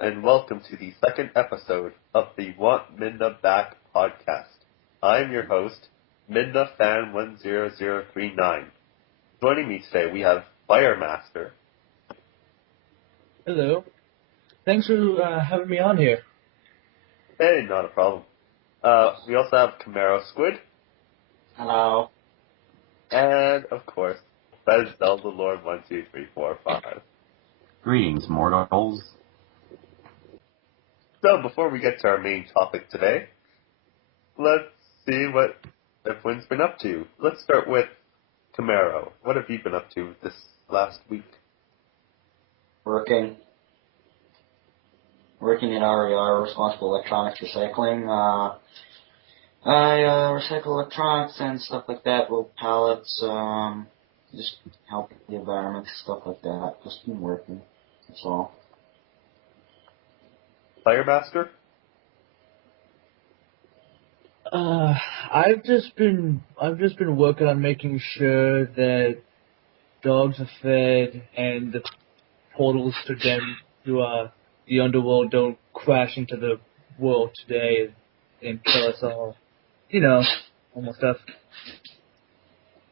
and welcome to the second episode of the Want Midna Back Podcast. I'm your host, Midna Fan 10039. Joining me today, we have Firemaster. Hello. Thanks for having me on here. Hey, not a problem. We also have CamaroSquid. Hello. And, of course, Zelda Lord 12345. Greetings, mortals. So, before we get to our main topic today, let's see what everyone's been up to. Let's start with Camaro. What have you been up to this last week? Working in RER, Responsible Electronics Recycling. I recycle electronics and stuff like that, little pallets, just help the environment, stuff like that. Just been working. That's all. Firemaster? I've just been working on making sure that dogs are fed and the portals to them to the underworld don't crash into the world today and kill us all. You know, normal stuff.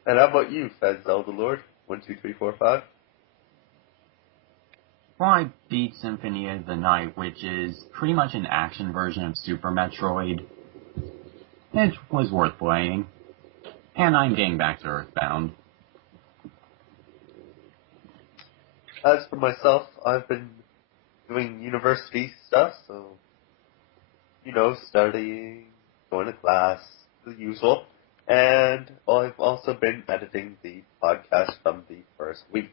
And how about you, Zelda Lord 12345? Well, I beat Symphony of the Night, which is pretty much an action version of Super Metroid. It was worth playing. And I'm getting back to Earthbound. As for myself, I've been doing university stuff, so, studying, going to class, the usual. And I've also been editing the podcast from the first week,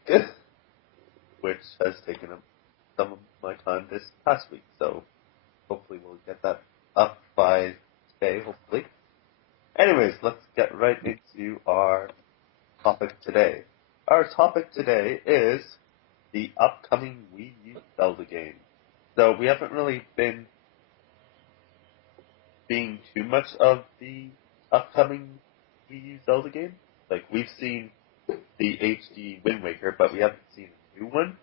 which has taken up some of my time this past week. So hopefully we'll get that up by today, hopefully. Anyways, let's get right into our topic today. Our topic today is the upcoming Wii U Zelda game. So we haven't really been seeing too much of the upcoming Wii U Zelda game. Like, we've seen the HD Wind Waker, but we haven't seen a new one.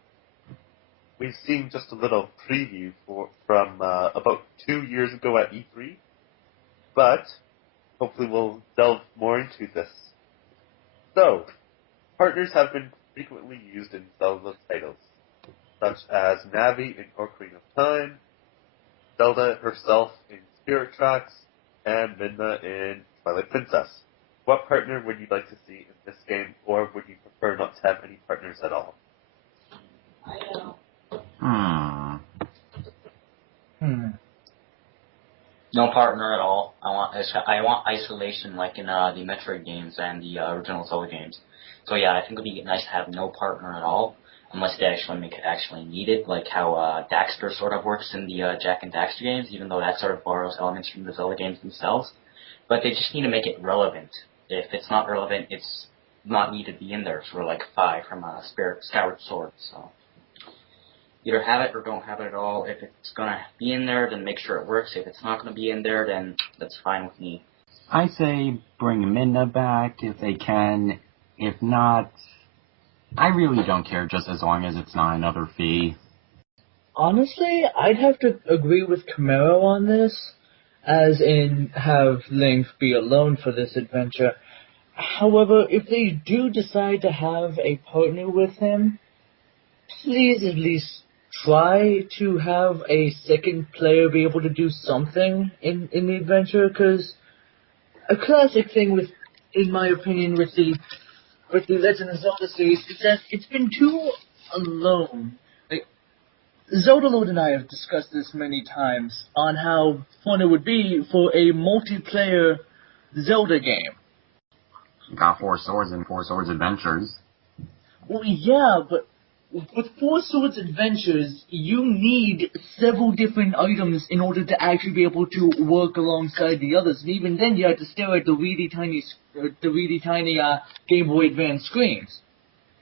We've seen just a little preview from about 2 years ago at E3, but hopefully we'll delve more into this. So, partners have been frequently used in Zelda titles, such as Navi in Ocarina of Time, Zelda herself in Spirit Tracks, and Midna in Twilight Princess. What partner would you like to see in this game, or would you prefer not to have any partners at all? No partner at all. I want isolation like in the Metroid games and the original Zelda games. So yeah, I think it would be nice to have no partner at all, unless they actually make it actually needed, like how Daxter sort of works in the Jak and Daxter games, even though that sort of borrows elements from the Zelda games themselves. But they just need to make it relevant. If it's not relevant, it's not needed to be in there, sort of like Fi from Skyward Sword. So either have it or don't have it at all. If it's going to be in there, then make sure it works. If it's not going to be in there, then that's fine with me. I say bring Midna back if they can. If not, I really don't care, just as long as it's not another fee. Honestly, I'd have to agree with Camaro on this, as in have Link be alone for this adventure. However, if they do decide to have a partner with him, please at least try to have a second player be able to do something in the adventure, because a classic thing with, in my opinion, with the Legend of Zelda series is that it's been too alone. Like, Zelda Lord and I have discussed this many times on how fun it would be for a multiplayer Zelda game. Got 4 Swords and 4 Swords Adventures. Well, yeah, but with 4 Swords Adventures, you need several different items in order to actually be able to work alongside the others. And even then, you have to stare at the really tiny Game Boy Advance screens.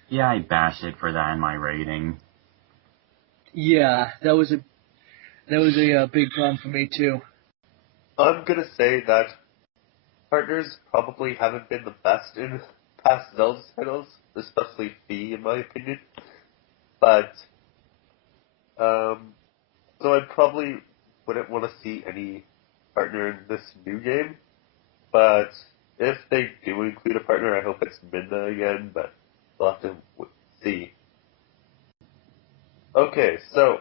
Yeah, I bashed it for that in my rating. Yeah, that was a big problem for me too. I'm gonna say that partners probably haven't been the best in past Zelda titles, especially Fi, in my opinion. But So I probably wouldn't want to see any partner in this new game, but if they do include a partner, I hope it's Midna again, but we'll have to see. Okay, so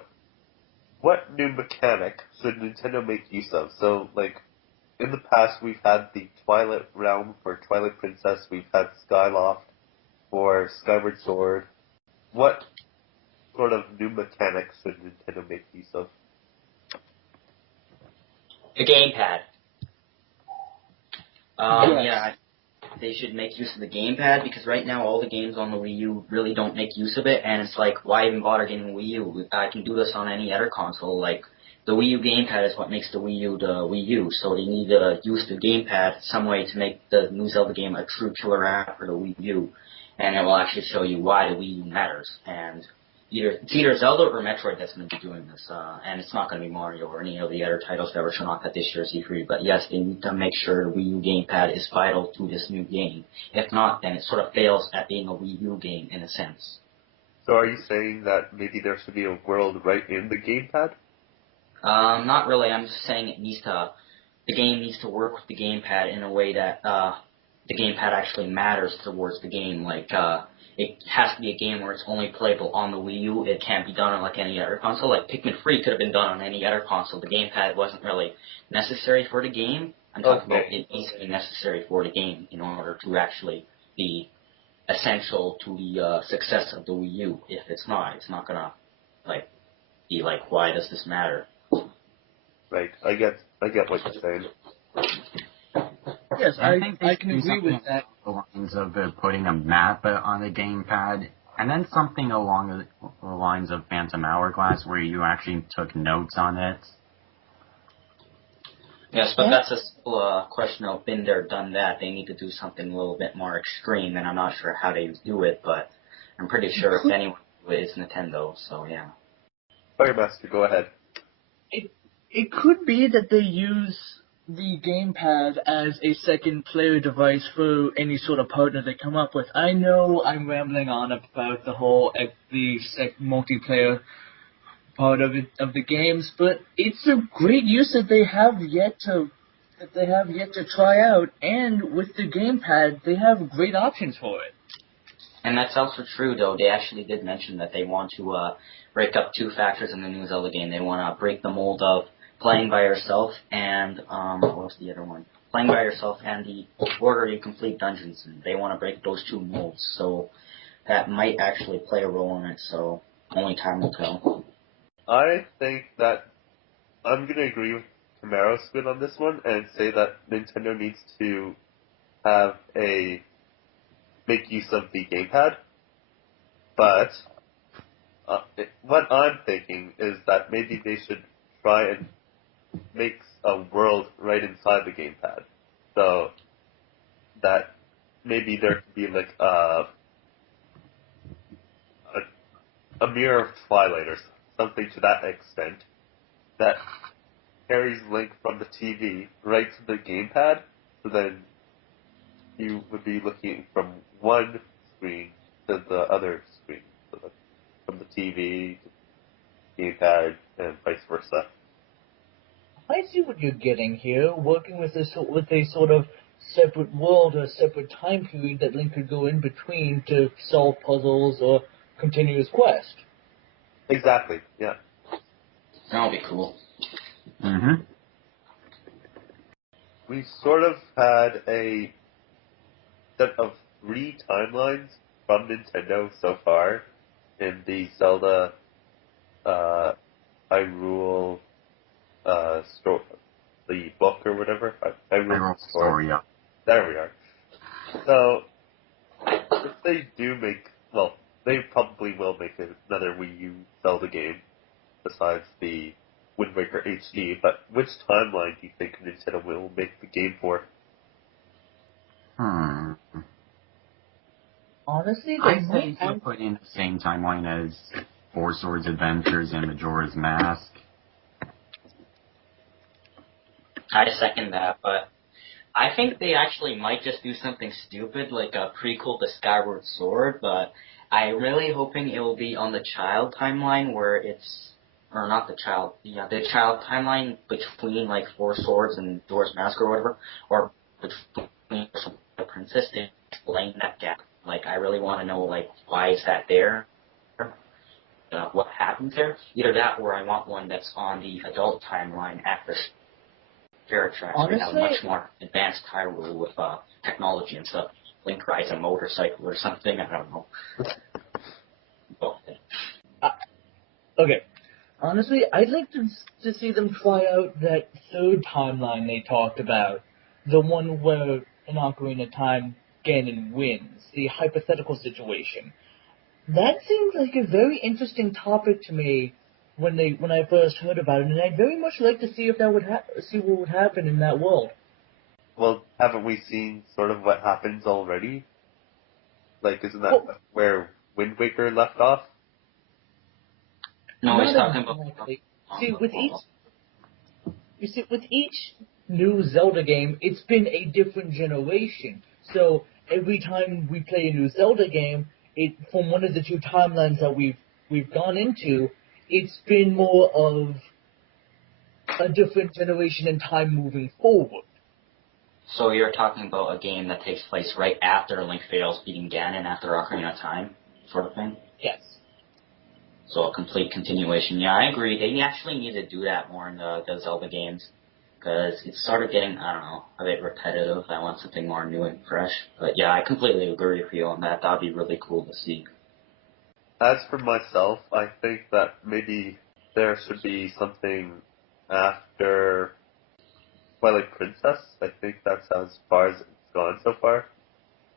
what new mechanic should Nintendo make use of? So, like, in the past we've had the Twilight Realm for Twilight Princess, we've had Skyloft for Skyward Sword. What sort of new mechanics should Nintendo make use of? The gamepad. Yes. Yeah, they should make use of the gamepad because right now all the games on the Wii U really don't make use of it, and it's like, why even bother getting a Wii U? I can do this on any other console. Like, the Wii U gamepad is what makes the Wii U the Wii U, so they need to use the gamepad some way to make the new Zelda game a true killer app for the Wii U, and it will actually show you why the Wii U matters. And it's either Zelda or Metroid that's going to be doing this, and it's not going to be Mario or any of the other titles that were shown off at this year's E3. But yes, they need to make sure the Wii U gamepad is vital to this new game. If not, then it sort of fails at being a Wii U game in a sense. So are you saying that maybe there should be a world right in the gamepad? Not really. I'm just saying the game needs to work with the gamepad in a way that the gamepad actually matters towards the game. Like, it has to be a game where it's only playable on the Wii U. It can't be done on like any other console. Like Pikmin 3 could have been done on any other console. The gamepad wasn't really necessary for the game. I'm talking about it needs to be necessary for the game in order to actually be essential to the success of the Wii U. If it's not gonna like be like, why does this matter? Right, I get what you're saying. Yes, I think I they can should do agree with something that. along the lines of putting a map on the gamepad, and then something along the lines of Phantom Hourglass where you actually took notes on it. Yes, but that's a simple question of been there, done that. They need to do something a little bit more extreme, and I'm not sure how they do it, but I'm pretty sure if anyone would do it, it's Nintendo, so yeah. Firemaster, go ahead. It could be that they use the gamepad as a second player device for any sort of partner they come up with. I know I'm rambling on about the whole multiplayer part of the games, but it's a great use that they have yet to try out, and with the gamepad, they have great options for it. And that's also true, though. They actually did mention that they want to break up two factors in the new Zelda game. They want to break the mold of playing by yourself and, what was the other one? Playing by yourself and the order you complete dungeons. And they want to break those two molds, so that might actually play a role in it, so only time will tell. I think that I'm going to agree with CamaroSquid on this one and say that Nintendo needs to make use of the gamepad, but what I'm thinking is that maybe they should try and make a world right inside the gamepad, so that maybe there could be like a mirror of Twilight or something to that extent that carries Link from the TV right to the gamepad, so then you would be looking from one screen to the other screen, so from the TV to the gamepad and vice versa. I see what you're getting here, working with a sort of separate world or a separate time period that Link could go in between to solve puzzles or continue his quest. Exactly, yeah. That would be cool. Mm-hmm. We sort of had a set of 3 timelines from Nintendo so far in the Zelda Hyrule the book or whatever. Hyrule Story. Yeah. There we are. So, if they do they probably will make another Wii U Zelda game besides the Wind Waker HD, but which timeline do you think Nintendo will make the game for? Honestly, I say to put in the same timeline as Four Swords Adventures and Majora's Mask. I second that, but I think they actually might just do something stupid like a prequel to Skyward Sword, but I'm really hoping it will be on the child timeline where it's or not the child, the child timeline between like Four Swords and Dora's Mask or whatever, or between the princess to explain that gap. Like, I really want to know, like, why is that there? What happens there? Either that, or I want one that's on the adult timeline after Spirit Tracks. We have a Honestly, much more advanced Hyrule with technology and stuff. Link rides a motorcycle or something. I don't know. okay. Honestly, I'd like to see them try out that third timeline they talked about, the one where in Ocarina of Time Ganon wins, the hypothetical situation. That seems like a very interesting topic to me when I first heard about it, and I'd very much like to see if that would see what would happen in that world. Well, haven't we seen sort of what happens already? Like, isn't that Well, where Wind Waker left off? No, he's not talking about. exactly. See, with each new Zelda game, it's been a different generation. So every time we play a new Zelda game, it from one of the two timelines that we've gone into, it's been more of a different generation and time moving forward. So you're talking about a game that takes place right after Link fails beating Ganon after Ocarina of Time, sort of thing? Yes. So a complete continuation. Yeah, I agree. They actually need to do that more in the Zelda games. Because it's sort of getting, I don't know, a bit repetitive. I want something more new and fresh. But yeah, I completely agree with you on that. That'd be really cool to see. As for myself, I think that maybe there should be something after Twilight Princess. I think that's as far as it's gone so far.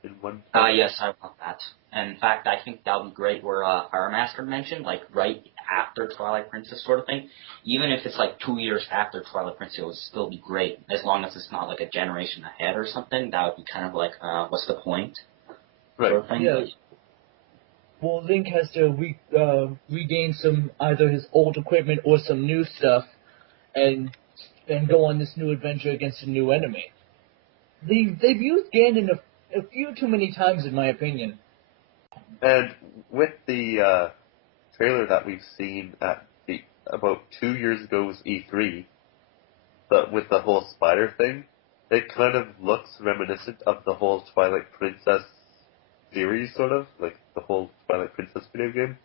In one. Yes, I want that. And in fact, I think that would be great where Firemaster mentioned, like right after Twilight Princess sort of thing. Even if it's like 2 years after Twilight Princess, it would still be great. As long as it's not like a generation ahead or something, that would be kind of like, what's the point? Right. Sort of thing. Yeah. Well, Link has to regain some either his old equipment or some new stuff, and go on this new adventure against a new enemy. They've used Ganon a few too many times, in my opinion. And with the trailer that we've seen at about 2 years ago's E3, but with the whole spider thing, it kind of looks reminiscent of the whole Twilight Princess series, sort of, like the whole Twilight Princess video game.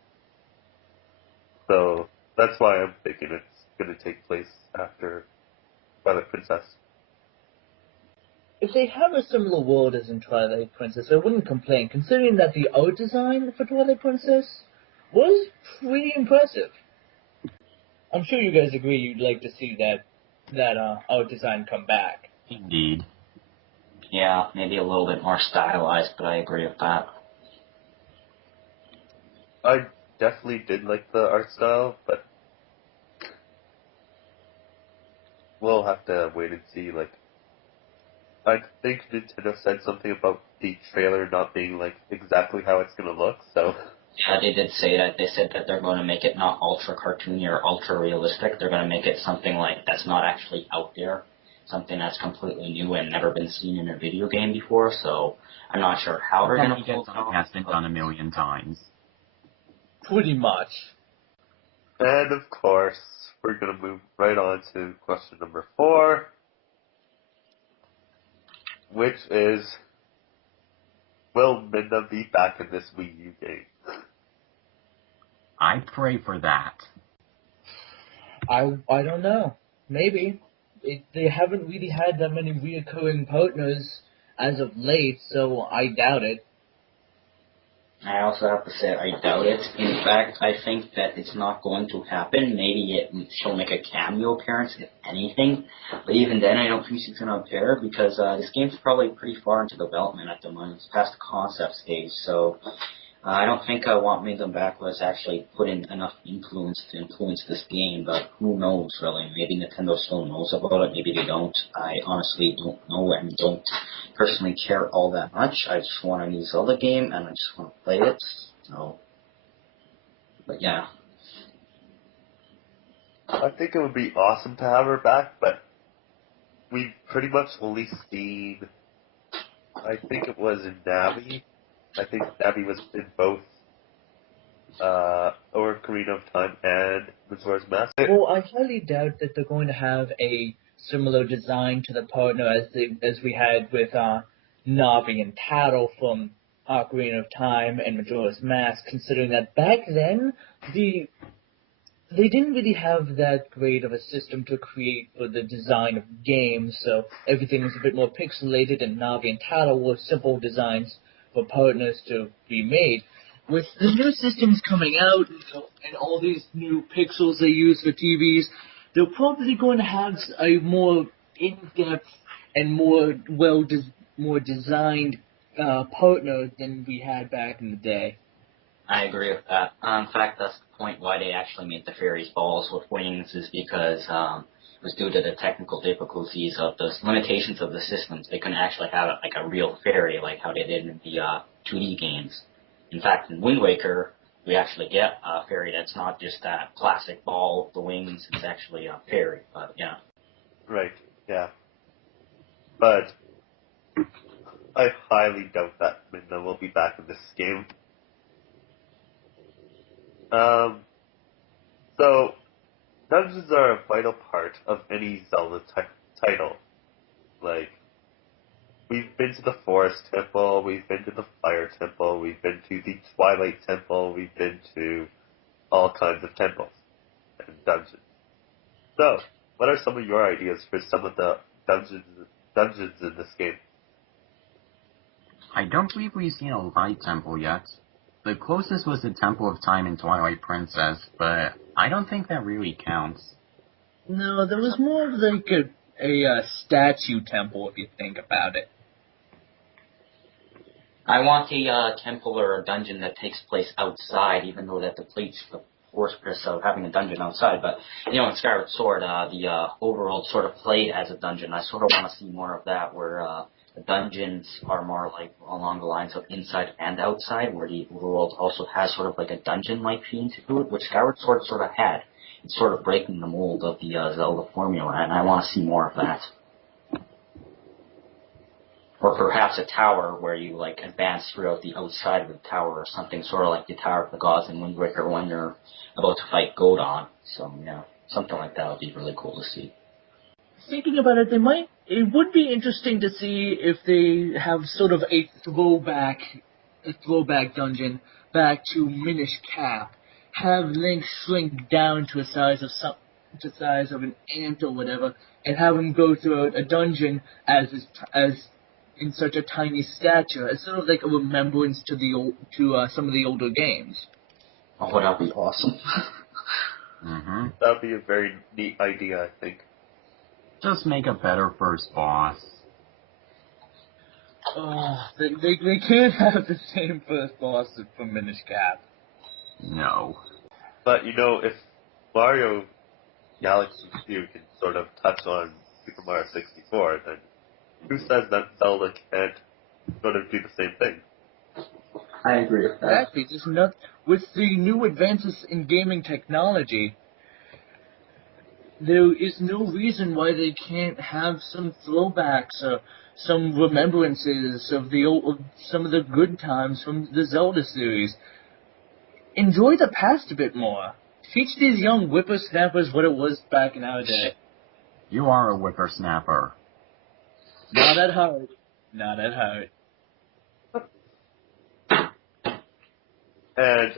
So that's why I'm thinking it's going to take place after Twilight Princess. If they have a similar world as in Twilight Princess, I wouldn't complain, considering that the art design for Twilight Princess was pretty impressive. I'm sure you guys agree you'd like to see that art design come back. Indeed. Yeah, maybe a little bit more stylized, but I agree with that. I definitely did like the art style, but we'll have to wait and see. Like, I think Nintendo said something about the trailer not being like exactly how it's going to look, so. Yeah, they did say that. They said that they're going to make it not ultra cartoony or ultra realistic. They're going to make it something like that's not actually out there, something that's completely new and never been seen in a video game before. So I'm not sure how they're going to pull it off. Has been done a million times. Pretty much. And of course, we're going to move right on to question number 4, which is, will Midna be back in this Wii U game? I pray for that. I don't know. Maybe. They haven't really had that many reoccurring partners as of late, so I doubt it. I also have to say I doubt it. In fact, I think that it's not going to happen. Maybe she'll make a cameo appearance, if anything. But even then, I don't think she's going to appear because this game's probably pretty far into development at the moment. It's past the concept stage, so I don't think Want Midna Back was actually put in enough influence to influence this game, but who knows, really. Maybe Nintendo still knows about it, maybe they don't. I honestly don't know and don't personally care all that much. I just want a new Zelda game, and I just want to play it, so. But yeah. I think it would be awesome to have her back, but we've pretty much only seen, I think it was in Navi. I think Navi was in both Ocarina of Time and Majora's Mask. Well, I highly doubt that they're going to have a similar design to the partner as we had with Navi and Tattle from Ocarina of Time and Majora's Mask, considering that back then they didn't really have that great of a system to create for the design of games, so everything was a bit more pixelated, and Navi and Tattle were simple designs for partners to be made. With the new systems coming out and all these new pixels they use for TVs, they're probably going to have a more in-depth and more designed partner than we had back in the day. I agree with that. In fact, that's the point why they actually made the fairies balls with wings is because it was due to the technical difficulties of the limitations of the systems. They couldn't actually have it like a real fairy like how they did in the 2D games. In fact, in Wind Waker, we actually get a fairy that's not just that classic ball with the wings. It's actually a fairy, but yeah. Right, yeah. But I highly doubt that Midna will be back in this game. So, dungeons are a vital part of any Zelda title. Like, we've been to the Forest Temple, we've been to the Fire Temple, we've been to the Twilight Temple, we've been to all kinds of temples and dungeons. So, what are some of your ideas for some of the dungeons in this game? I don't believe we've seen a light temple yet. The closest was the Temple of Time in Twilight Princess, but I don't think that really counts. No, there was more of like a statue temple if you think about it. I want a temple or a dungeon that takes place outside, even though that depletes the purpose of having a dungeon outside. But, you know, in Skyward Sword, the overworld sort of played as a dungeon. I sort of want to see more of that, where the dungeons are more like along the lines of inside and outside, where the overworld also has sort of like a dungeon-like feel to it, which Skyward Sword sort of had. It's sort of breaking the mold of the Zelda formula, and I want to see more of that. Or perhaps a tower where you, like, advance throughout the outside of the tower or something, sort of like the Tower of the Gods in Wind Waker when you're about to fight Godon. So, yeah, something like that would be really cool to see. Thinking about it, it would be interesting to see if they have sort of a throwback dungeon back to Minish Cap. Have Link shrink down to the size of an ant or whatever, and have him go through a dungeon as in such a tiny stature, as sort of like a remembrance to some of the older games. Oh, that'd be awesome. Mm-hmm. That'd be a very neat idea, I think. Just make a better first boss. They can't have the same first boss from Minish Cap. No. But, you know, if Mario Galaxy 2 can sort of touch on Super Mario 64, then who says that Zelda can't sort of do the same thing? I agree with that. Exactly. Just not with the new advances in gaming technology. There is no reason why they can't have some throwbacks or some remembrances of some of the good times from the Zelda series. Enjoy the past a bit more. Teach these young whippersnappers what it was back in our day. You are a whippersnapper. Not at heart. Not at heart. And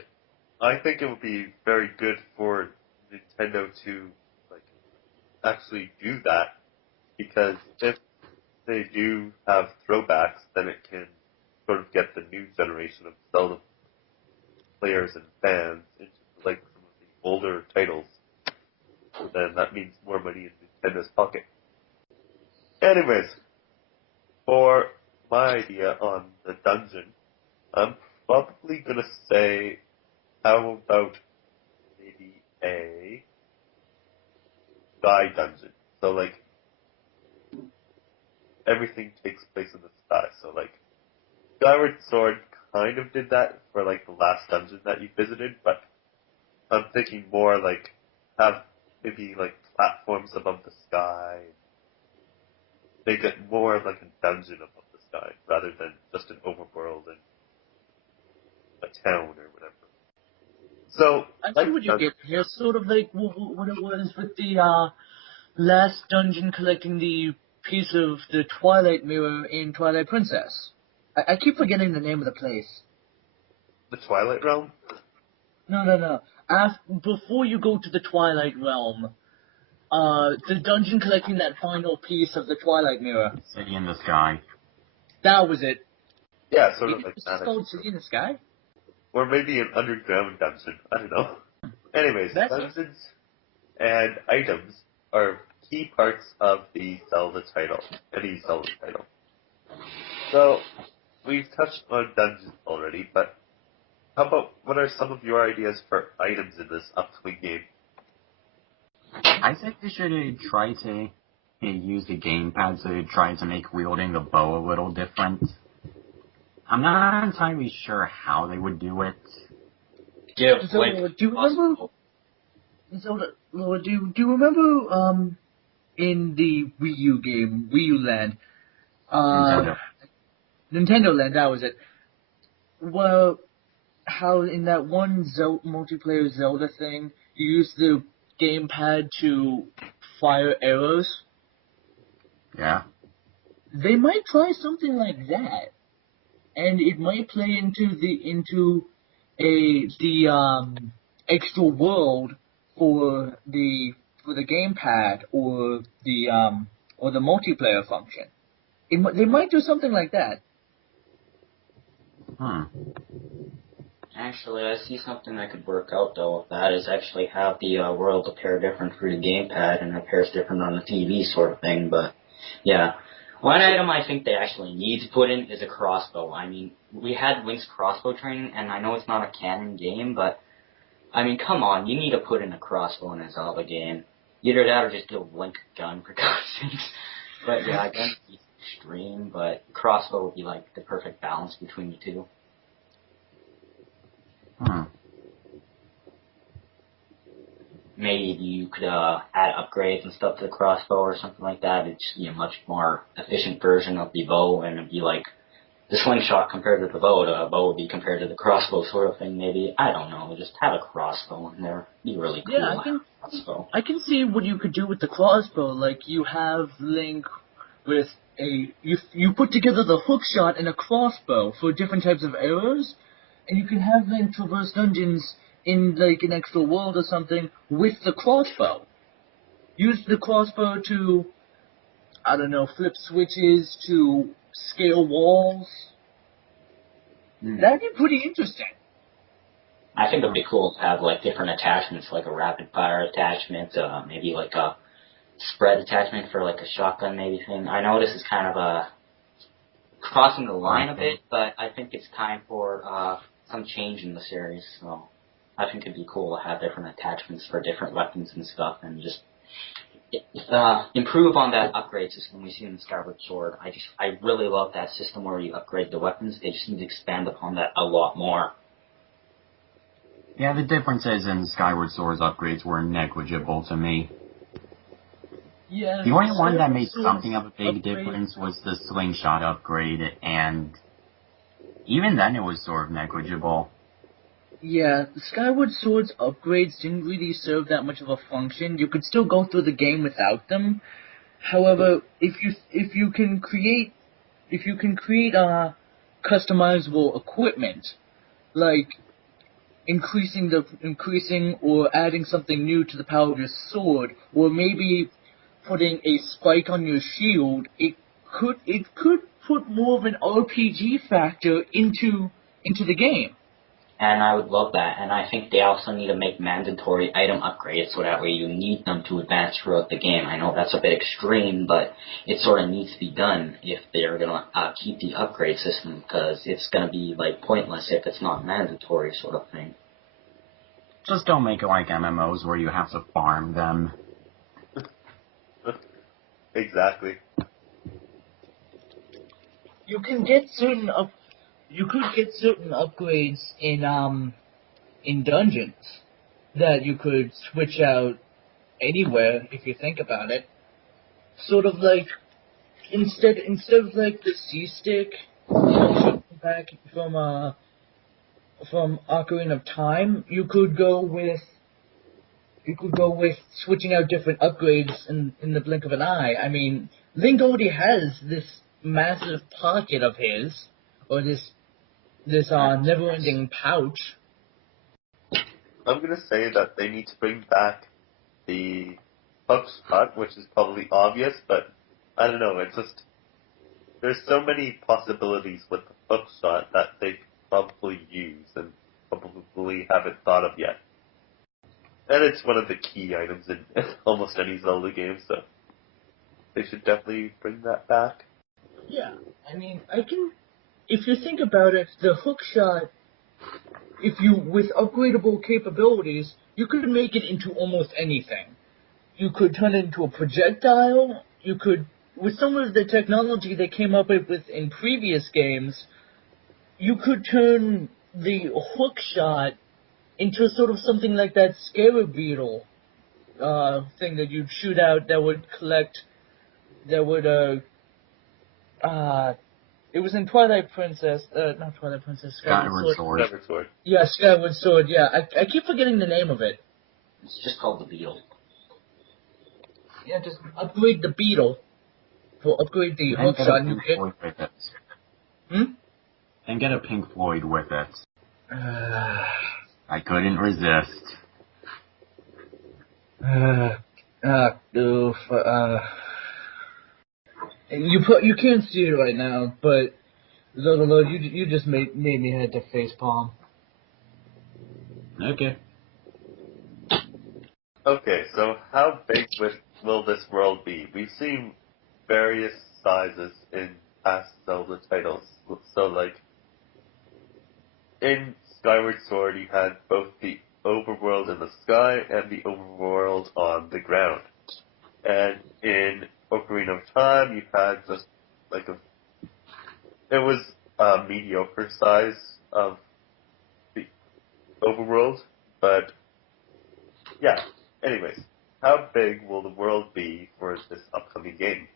I think it would be very good for Nintendo to actually do that, because if they do have throwbacks, then it can sort of get the new generation of Zelda players and fans into like some of the older titles. So then that means more money in Nintendo's pocket. Anyways, for my idea on the dungeon, I'm probably gonna say, how about maybe a sky dungeon? So like, everything takes place in the sky. So like, Skyward Sword kind of did that for like the last dungeon that you visited, but I'm thinking more like, have maybe like platforms above the sky. Make it more of like a dungeon above the sky rather than just an overworld and a town or whatever. So, I see like what you get here. Sort of like what it was with the last dungeon collecting the piece of the Twilight Mirror in Twilight Princess. I keep forgetting the name of the place. the Twilight Realm. No. Before you go to the Twilight Realm, the dungeon collecting that final piece of the Twilight Mirror. City in the Sky. That was it. Yeah, sort of It like was that. just called City in the Sky? Or maybe an underground dungeon. I don't know. Anyways, That's it. dungeons and items are key parts of the Zelda title, any Zelda title. So, we've touched on dungeons already, but how about what are some of your ideas for items in this upcoming game? I think they should try to use the gamepad to try to make wielding the bow a little different. I'm not entirely sure how they would do it. Give So, Link do you remember? Zelda, do you remember in the Wii U game, Wii U Land, Nintendo. Nintendo Land, that was it. Well, how in that one multiplayer Zelda thing, you use the gamepad to fire arrows? Yeah. They might try something like that, and it might play into the extra world for the gamepad or the multiplayer function. They might do something like that. Actually, I see something that could work out though. If that is actually have the world appear different for the gamepad and appears different on the TV sort of thing. But yeah, one item I think they actually need to put in is a crossbow. I mean, we had Link's crossbow training, and I know it's not a canon game, but I mean, come on, you need to put in a crossbow in a Zelda game. Either that or just give Link a gun for God's sakes. But yeah, again, it's extreme, but crossbow would be like the perfect balance between the two. Maybe you could add upgrades and stuff to the crossbow or something like that. It'd just be a much more efficient version of the bow, and it'd be like the slingshot compared to the bow would be compared to the crossbow sort of thing, maybe. I don't know, just have a crossbow in there. It'd be really cool Yeah, to have a crossbow. I can see what you could do with the crossbow. Like you have Link with you put together the hook shot and a crossbow for different types of arrows, and you can have Link traverse dungeons in like an extra world or something with the crossbow. Use the crossbow to, I don't know, flip switches, to scale walls. That'd be pretty interesting. I think it'd be cool to have like different attachments, like a rapid fire attachment, maybe like a spread attachment for like a shotgun maybe thing. I know this is kind of crossing the line a bit, but I think it's time for some change in the series. So I think it'd be cool to have different attachments for different weapons and stuff, and just improve on that upgrade system we see in the Skyward Sword. I really love that system where you upgrade the weapons. They just need to expand upon that a lot more. Yeah, the differences in Skyward Sword's upgrades were negligible to me. Yeah, The only one that made Skyward something of a big upgrade. difference was the slingshot upgrade, and even then it was sort of negligible. Yeah, Skyward Sword's upgrades didn't really serve that much of a function. You could still go through the game without them. However, if you can create customizable equipment, like increasing or adding something new to the power of your sword, or maybe putting a spike on your shield, it could put more of an RPG factor into the game. And I would love that. And I think they also need to make mandatory item upgrades so that way you need them to advance throughout the game. I know that's a bit extreme, but it sort of needs to be done if they're going to keep the upgrade system, because it's going to be like pointless if it's not mandatory sort of thing. Just don't make it like MMOs where you have to farm them. Exactly. You could get certain upgrades in dungeons that you could switch out anywhere if you think about it. Sort of like instead of like the C stick, shooting back from Ocarina of Time, you could go with switching out different upgrades in the blink of an eye. I mean, Link already has this massive pocket of his, or this never-ending pouch. I'm gonna say that they need to bring back the hook shot, which is probably obvious, but I don't know. It's just there's so many possibilities with the hook shot that they could probably use and probably haven't thought of yet. And it's one of the key items in almost any Zelda game, so they should definitely bring that back. Yeah, I mean, if you think about it, the hook shot, with upgradable capabilities, you could make it into almost anything. You could turn it into a projectile, with some of the technology they came up with in previous games, you could turn the hook shot into sort of something like that scarab beetle thing that you'd shoot out that would it was in Twilight Princess, not Twilight Princess, Skyward Sword. Skyward Sword. Yeah, Skyward Sword, yeah. I keep forgetting the name of it. It's just called the Beetle. Yeah, just upgrade the beetle. Upgrade the And hook get shot. a Pink Floyd with it. And get a Pink Floyd with it. I couldn't resist. You can't see it right now, but Zelda Lord, you just made me head to facepalm. Okay. Okay, so how big will this world be? We've seen various sizes in past Zelda titles. So, like, in Skyward Sword, you had both the overworld in the sky and the overworld on the ground. And in Ocarina of Time, you had just, like, it was a mediocre size of the overworld, but, yeah. Anyways, how big will the world be for this upcoming game?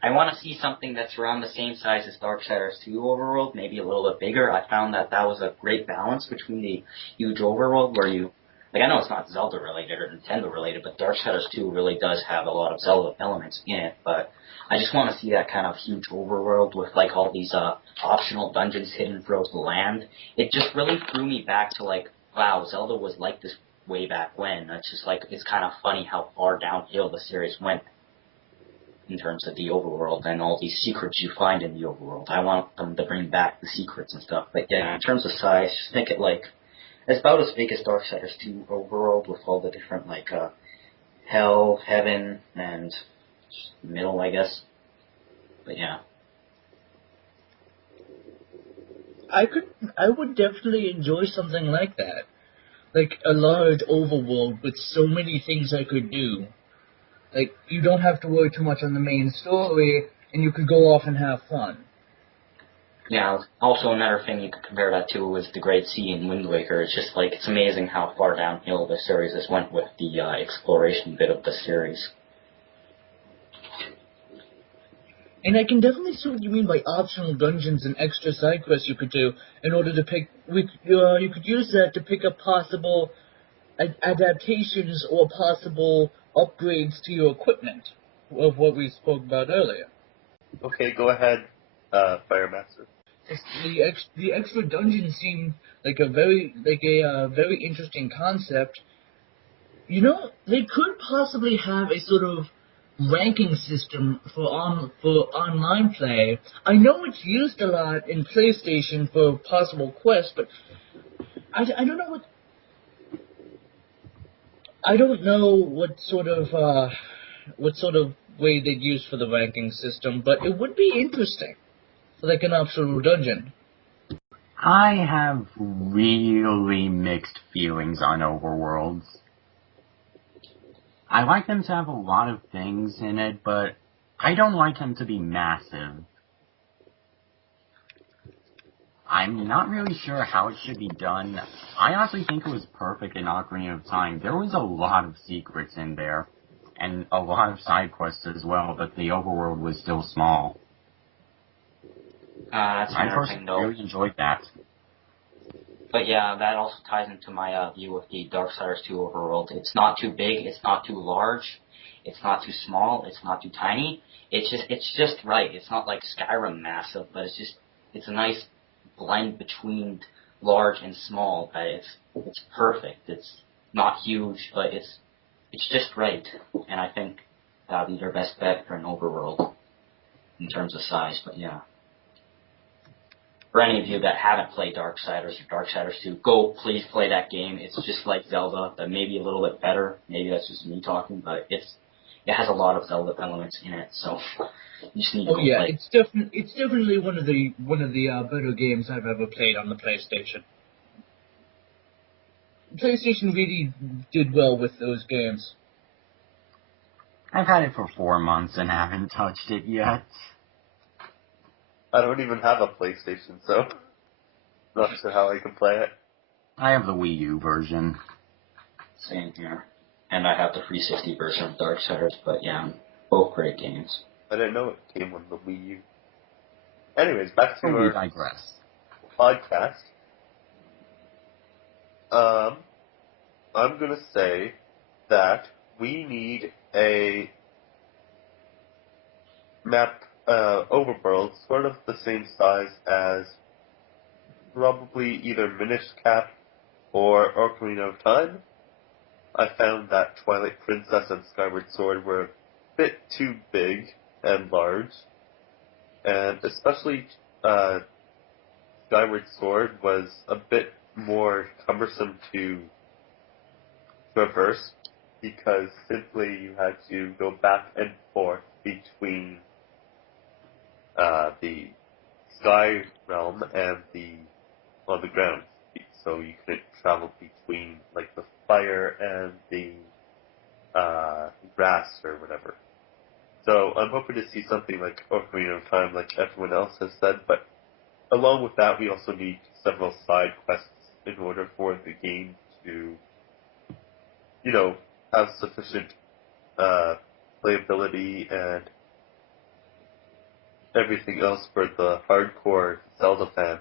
I want to see something that's around the same size as Darksiders 2 overworld, maybe a little bit bigger. I found that was a great balance between the huge overworld where you, like, I know it's not Zelda related or Nintendo related, but Darksiders 2 really does have a lot of Zelda elements in it, but I just want to see that kind of huge overworld with, like, all these optional dungeons hidden throughout the land. It just really threw me back to, like, wow, Zelda was like this way back when. It's just like, it's kind of funny how far downhill the series went in terms of the overworld and all these secrets you find in the overworld. I want them to bring back the secrets and stuff. But yeah, in terms of size, just make it like, it's about as big as Darksiders 2 overworld with all the different, like, hell, heaven, and middle, I guess. But yeah. I would definitely enjoy something like that. Like a large overworld with so many things I could do. Like, you don't have to worry too much on the main story, and you could go off and have fun. Yeah, also another thing you could compare that to was the Great Sea in Wind Waker. It's just like, it's amazing how far downhill the series has went with the exploration bit of the series. And I can definitely see what you mean by optional dungeons and extra side quests you could do in order to you could use that to pick up possible adaptations or possible upgrades to your equipment of what we spoke about earlier. Okay, go ahead, Firemaster. The extra dungeons seem like a very interesting concept. You know, they could possibly have a sort of ranking system for online play. I know it's used a lot in PlayStation for possible quests, but I don't know what sort of way they'd use for the ranking system, but it would be interesting for like an optional dungeon. I have really mixed feelings on overworlds. I like them to have a lot of things in it, but I don't like them to be massive. I'm not really sure how it should be done. I honestly think it was perfect in Ocarina of Time. There was a lot of secrets in there, and a lot of side quests as well, but the overworld was still small. That's I another thing, personally though. really enjoyed that. But yeah, that also ties into my view of the Darksiders 2 overworld. It's not too big, it's not too large, it's not too small, it's not too tiny. It's just right. It's not like Skyrim massive, but it's a nice blend between large and small. But it's perfect. It's not huge, but it's just right. And I think that'd be their best bet for an overworld in terms of size. But yeah. For any of you that haven't played Darksiders or Darksiders 2, please play that game. It's just like Zelda, but maybe a little bit better. Maybe that's just me talking, but it has a lot of Zelda elements in it, so you just need to go play. It's definitely one of the better games I've ever played on the PlayStation. PlayStation really did well with those games. I've had it for 4 months and haven't touched it yet. I don't even have a PlayStation, so not sure how I can play it. I have the Wii U version. Same here. And I have the 360 version of Darksiders, but yeah, both great games. I didn't know it came on the Wii U. Anyways, back to We our digress. podcast. I'm gonna say that we need a map overworld sort of the same size as probably either Minish Cap or Ocarina of Time. I found that Twilight Princess and Skyward Sword were a bit too big and large, and especially Skyward Sword was a bit more cumbersome to traverse because simply you had to go back and forth between the sky realm and the ground, so you couldn't travel between like the fire and the grass or whatever. So I'm hoping to see something like Ocarina of Time, like everyone else has said, but along with that, we also need several side quests in order for the game to, have sufficient playability and everything else for the hardcore Zelda fan.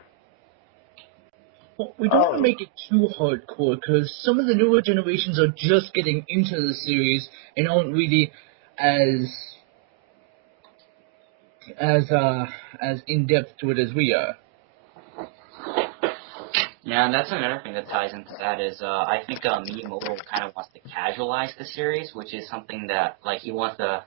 Well, we don't want to make it too hardcore, because some of the newer generations are just getting into the series and aren't really as in-depth to it as we are. Yeah, and that's another thing that ties into that is I think Miyamoto kind of wants to casualize the series, which is something that, like, he wants to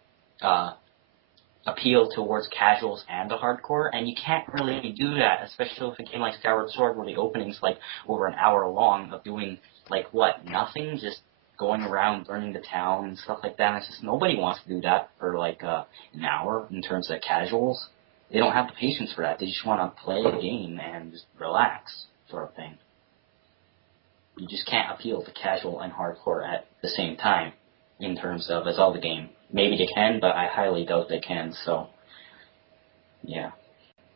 appeal towards casuals and the hardcore, and you can't really do that, especially with a game like Skyward Sword where the opening's like over an hour long of doing like nothing, just going around learning the town and stuff like that. And it's just nobody wants to do that for like an hour in terms of casuals. They don't have the patience for that. They just want to play the game and just relax, sort of thing. You just can't appeal to casual and hardcore at the same time in terms of a Zelda game. Maybe they can, but I highly doubt they can, so, yeah.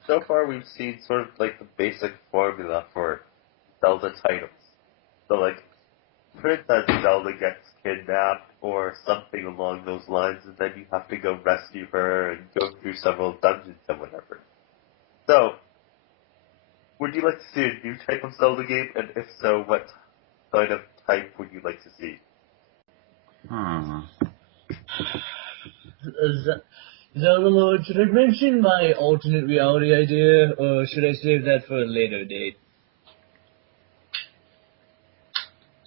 So far we've seen sort of like the basic formula for Zelda titles. So like, Princess Zelda gets kidnapped or something along those lines, and then you have to go rescue her and go through several dungeons and whatever. So, would you like to see a new type of Zelda game, and if so, what kind of type would you like to see? Zelda Lord, should I mention my alternate reality idea, or should I save that for a later date?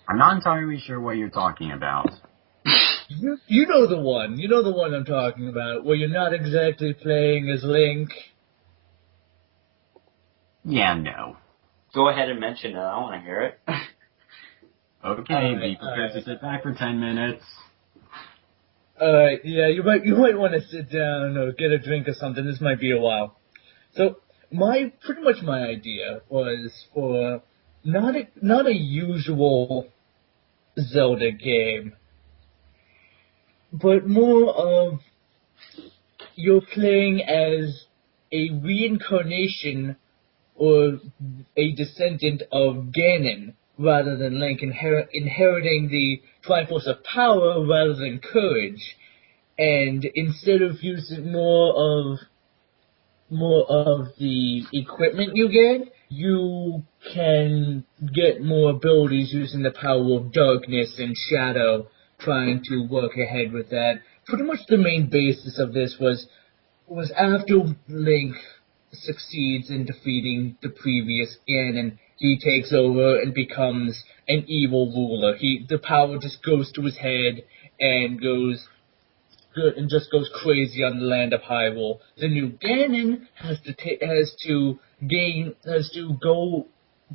I'm not entirely sure what you're talking about. You know the one. You know the one I'm talking about, where you're not exactly playing as Link. Yeah, no. Go ahead and mention it. I want to hear it. Okay, be prepared to sit back for 10 minutes. Alright, yeah, you might want to sit down or get a drink or something. This might be a while. So, pretty much my idea was for not a usual Zelda game, but more of you're playing as a reincarnation or a descendant of Ganon, rather than Link inheriting the Triforce of Power rather than courage, and instead of using more of the equipment you get, you can get more abilities using the power of darkness and shadow, trying to work ahead with that. Pretty much the main basis of this was after Link succeeds in defeating the previous Ganon, he takes over and becomes an evil ruler. The power just goes to his head and just goes crazy on the land of Hyrule. The new Ganon has to go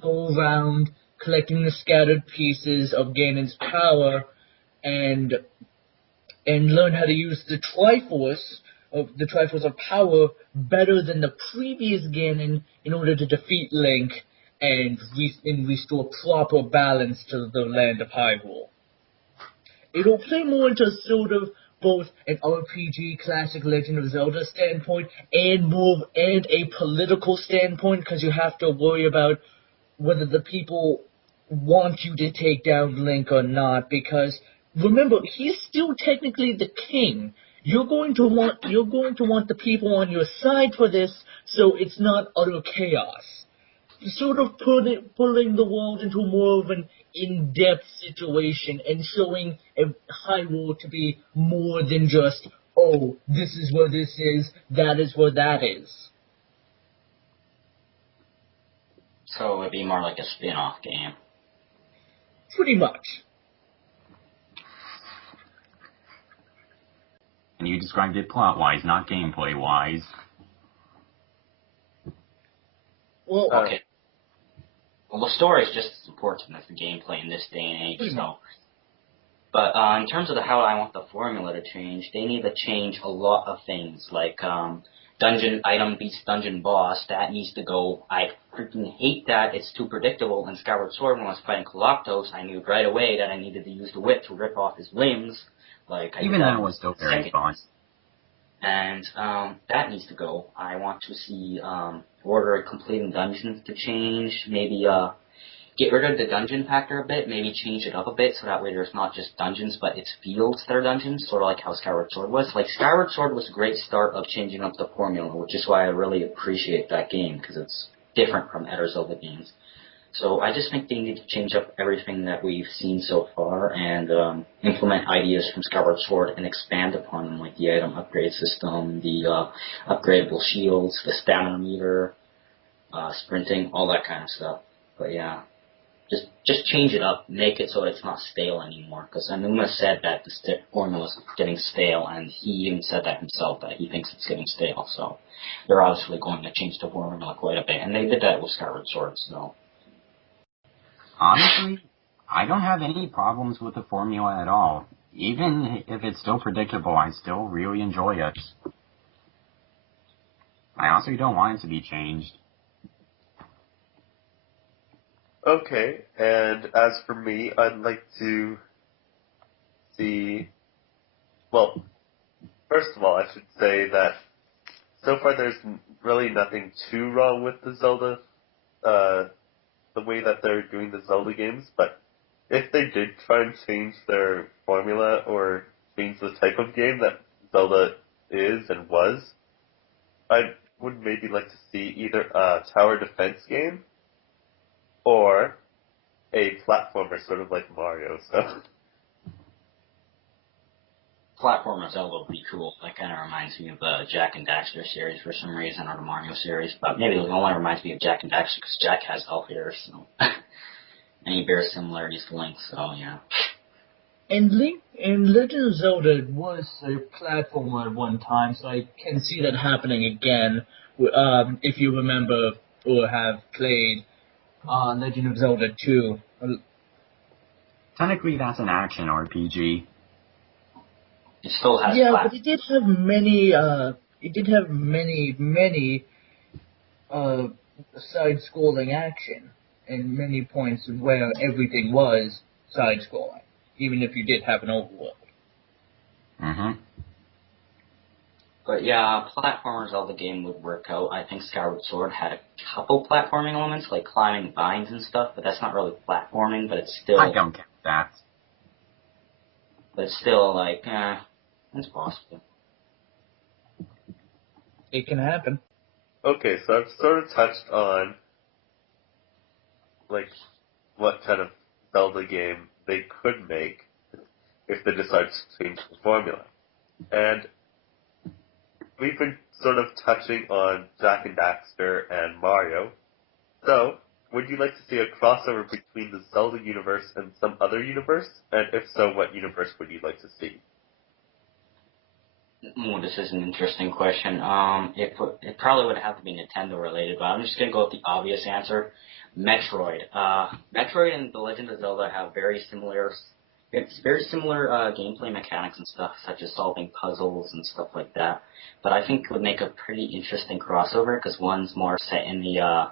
around collecting the scattered pieces of Ganon's power and learn how to use the Triforce of power better than the previous Ganon in order to defeat Link and restore proper balance to the land of Hyrule. It'll play more into sort of both an RPG classic Legend of Zelda standpoint and a political standpoint, because you have to worry about whether the people want you to take down Link or not, because remember, he's still technically the king. You're going to want the people on your side for this, so it's not utter chaos. Sort of pulling the world into more of an in-depth situation and showing Hyrule to be more than just, oh, this is where this is, that is where that is. So it would be more like a spin-off game. Pretty much. And you described it plot-wise, not gameplay-wise. Well, okay. Well, the story is just as important as the gameplay in this day and age, so. But in terms of how I want the formula to change, they need to change a lot of things, like dungeon item beats dungeon boss. That needs to go. I freaking hate that. It's too predictable. In Skyward Sword, when I was fighting Galactos, I knew right away that I needed to use the whip to rip off his limbs. Even that was still very fun. And that needs to go. I want to see order of completing dungeons to change. Maybe get rid of the dungeon factor a bit. Maybe change it up a bit so that way there's not just dungeons, but it's fields that are dungeons, sort of like how Skyward Sword was. Like, Skyward Sword was a great start of changing up the formula, which is why I really appreciate that game, because it's different from other Zelda games. So I just think they need to change up everything that we've seen so far and implement ideas from Skyward Sword and expand upon them, like the item upgrade system, the upgradable shields, the stamina meter, sprinting, all that kind of stuff. But yeah, just change it up, make it so it's not stale anymore. Because Anuma said that the formula is getting stale, and he even said that himself, that he thinks it's getting stale. So they're obviously going to change the formula quite a bit, and they did that with Skyward Sword, so. Honestly, I don't have any problems with the formula at all. Even if it's still predictable, I still really enjoy it. I also don't want it to be changed. Okay, and as for me, I'd like to see... Well, first of all, I should say that so far there's really nothing too wrong with the Zelda, the way that they're doing the Zelda games, but if they did try and change their formula or change the type of game that Zelda is and was, I would maybe like to see either a tower defense game or a platformer, sort of like Mario. So, Platformer Zelda would be cool. That kind of reminds me of the Jak and Daxter series for some reason, or the Mario series. But maybe the one reminds me of Jak and Daxter because Jak has elf ears, so. And he bears similarities to Link, so yeah. And Legend of Zelda was a platformer at one time, so I can see that happening again. If you remember or have played Legend of Zelda 2. Technically, that's an action RPG. It still has but it did have many side-scrolling action, and many points where everything was side-scrolling, even if you did have an overworld. Mm-hmm. But yeah, platformer Zelda game would work out. I think Skyward Sword had a couple platforming elements, like climbing vines and stuff, but that's not really platforming, but it's still... I don't get that. But it's still like, it's possible. It can happen. okay, so I've sort of touched on like, what kind of Zelda game they could make if they decide to change the formula. And we've been sort of touching on Jak and Daxter and Mario. So, would you like to see a crossover between the Zelda universe and some other universe? And if so, what universe would you like to see? Oh, this is an interesting question. It probably would have to be Nintendo related, but I'm just gonna go with the obvious answer. Metroid. Metroid and The Legend of Zelda have very similar gameplay mechanics and stuff, such as solving puzzles and stuff like that. But I think it would make a pretty interesting crossover, because one's more set in the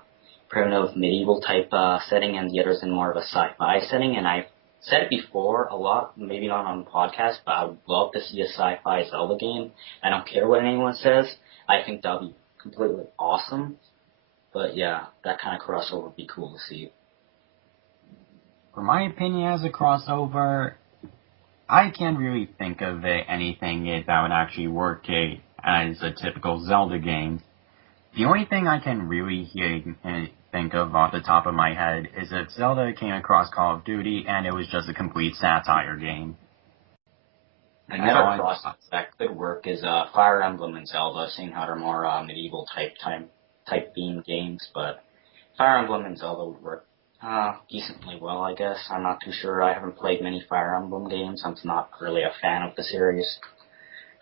primitive medieval type setting, and the other's in more of a sci-fi setting. And I've said it before a lot, maybe not on the podcast, but I would love to see a sci-fi Zelda game. I don't care what anyone says. I think that would be completely awesome. But yeah, that kind of crossover would be cool to see. For my opinion as a crossover, I can't really think of anything that would actually work as a typical Zelda game. The only thing I can really think of off the top of my head is if Zelda came across Call of Duty and it was just a complete satire game. Another crossover that could work is Fire Emblem and Zelda, seeing how they're more medieval type themed games, but Fire Emblem and Zelda would work decently well, I guess. I'm not too sure. I haven't played many Fire Emblem games. I'm not really a fan of the series.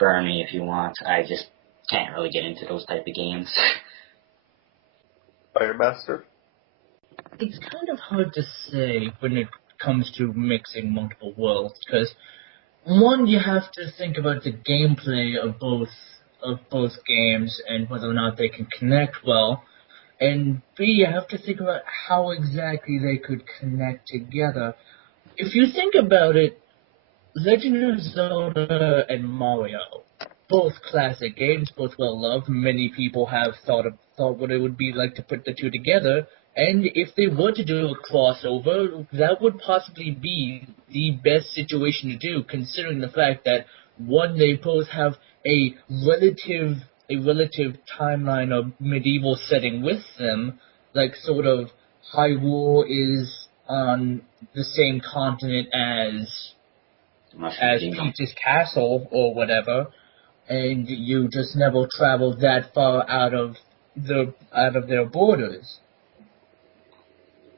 Burn me if you want. I just can't really get into those type of games. Firemaster? It's kind of hard to say when it comes to mixing multiple worlds, because one, you have to think about the gameplay of both games and whether or not they can connect well. And B, you have to think about how exactly they could connect together. If you think about it, Legend of Zelda and Mario, both classic games, both well loved. Many people have thought what it would be like to put the two together. And if they were to do a crossover, that would possibly be the best situation to do, considering the fact that one, they both have a relative timeline of medieval setting with them, like sort of Hyrule is on the same continent as Peach's castle or whatever, and you just never traveled that far out of their borders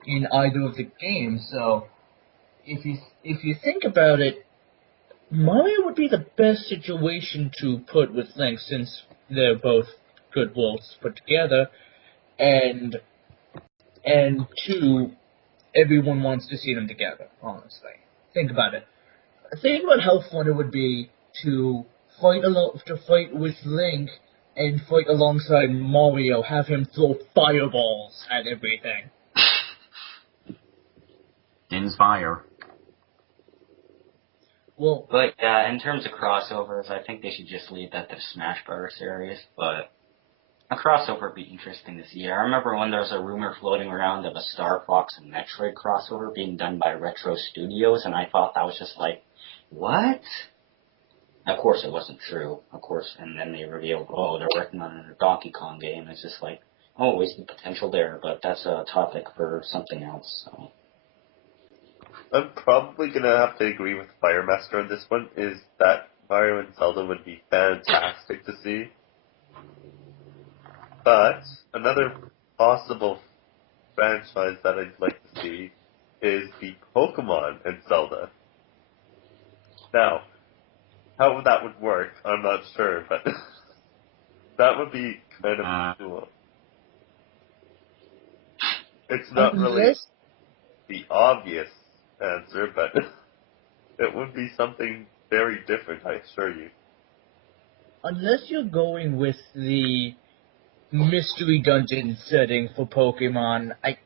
in either of the games. So if you think about it, Mario would be the best situation to put with Link, since they're both good worlds put together, and two, everyone wants to see them together. Honestly, think about it. Think about how fun it would be to fight with Link and fight alongside Mario, have him throw fireballs at everything. Inspire. Well, but in terms of crossovers, I think they should just leave that to the Smash Bros. Series, but a crossover would be interesting to see. I remember when there was a rumor floating around of a Star Fox and Metroid crossover being done by Retro Studios, and I thought that was just like, what? Of course it wasn't true, of course, and then they revealed, oh, they're working on a Donkey Kong game. It's just like, oh, always the potential there, but that's a topic for something else, so. I'm probably going to have to agree with Firemaster on this one, is that Mario and Zelda would be fantastic to see. But another possible franchise that I'd like to see is the Pokemon and Zelda. Now, how that would work, I'm not sure, but that would be kind of cool. It's not really the obvious answer, but it would be something very different, I assure you. Unless you're going with the mystery dungeon setting for Pokemon, I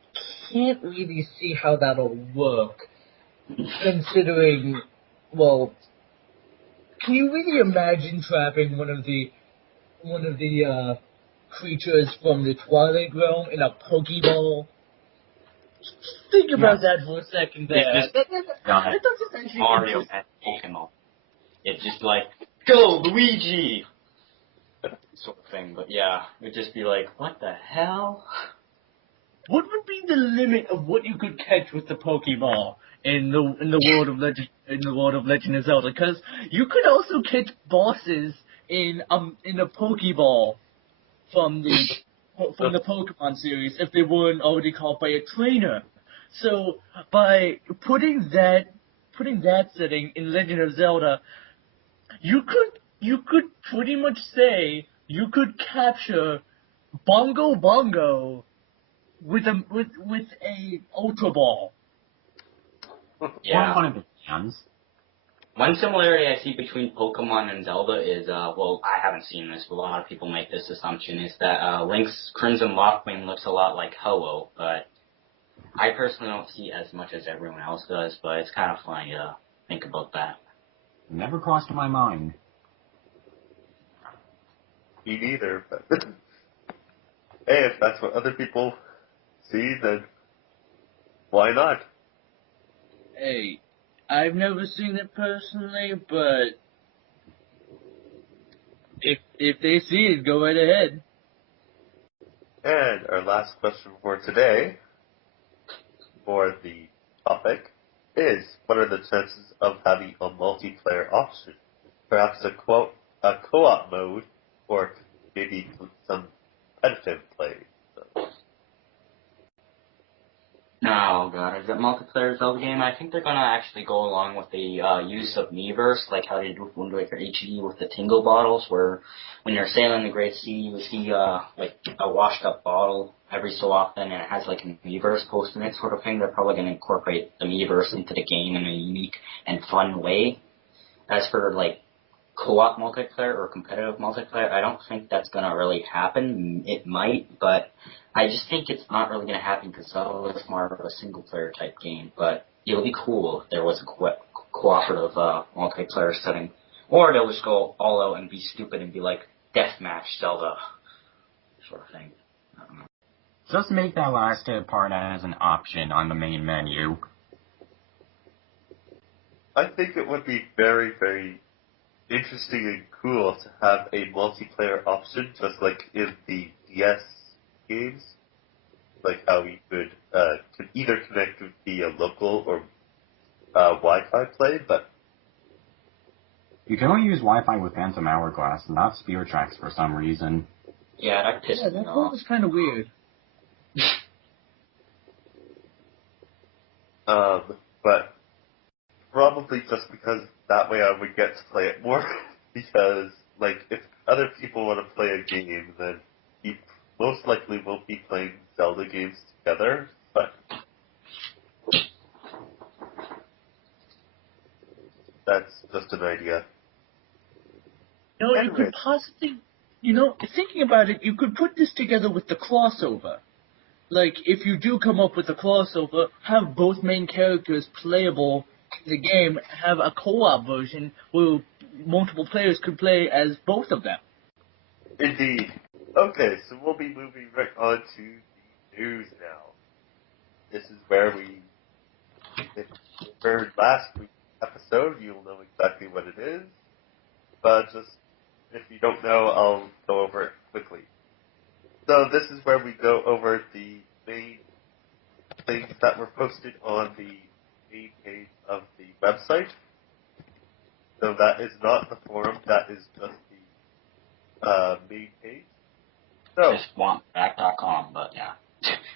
can't really see how that'll work, considering, well, can you really imagine trapping one of the creatures from the Twilight Realm in a Pokeball? Think about that for a second there. Mario at Pokemon. It's just like, go, Luigi! Sort of thing, but yeah, it would just be like, what the hell? what would be the limit of what you could catch with the Pokeball in the world of Legend of Zelda? Because you could also catch bosses in a Pokeball from the Pokemon series if they weren't already caught by a trainer. So by putting that setting in Legend of Zelda, you could pretty much say you could capture Bongo Bongo with a Ultra Ball. Yeah. Or one of the hands. One similarity I see between Pokemon and Zelda is, well, I haven't seen this, but a lot of people make this assumption, is that Link's Crimson Lockbane looks a lot like Ho-Oh, but I personally don't see as much as everyone else does, but it's kind of funny to think about that. Never crossed my mind. Me neither, but hey, if that's what other people see, then why not? Hey, I've never seen it personally, but if they see it, go right ahead. And our last question for today, for the topic, is what are the chances of having a multiplayer option? Perhaps a co-op mode, or maybe some competitive play. So. Oh god, is it multiplayer Zelda game? I think they're gonna actually go along with the use of Miiverse, like how they do with Wind Waker HD with the Tingle bottles, where when you're sailing the Great Sea, you see like a washed up bottle every so often, and it has like a Miiverse post in it sort of thing. They're probably gonna incorporate the Miiverse into the game in a unique and fun way. As for like co-op multiplayer or competitive multiplayer, I don't think that's going to really happen. It might, but I just think it's not really going to happen because Zelda is more of a single-player type game. But it would be cool if there was a cooperative multiplayer setting. Or they'll just go all out and be stupid and be like, Deathmatch Zelda, sort of thing. I don't know. Just make that last part as an option on the main menu. I think it would be very, very interesting and cool to have a multiplayer option, just like in the DS games, like how we could either connect via local or Wi-Fi play, but You can only use Wi-Fi with Phantom Hourglass, not Spear Tracks for some reason. Yeah, that pissed me That off. was kind of weird. but probably just because that way I would get to play it more, because like if other people want to play a game, then you most likely won't be playing Zelda games together, but that's just an idea. You Anyways, could possibly, thinking about it, you could put this together with the crossover. Like, if you do come up with a crossover, have both main characters playable in the game, have a co-op version where multiple players could play as both of them. indeed. Okay, so we'll be moving right on to the news now. This is where if you heard last week's episode, you'll know exactly what it is. But just, if you don't know, I'll go over it quickly. So this is where we go over the main things that were posted on the main page of the website. So that is not the forum, that is just the main page. So, Just wantback.com, but yeah.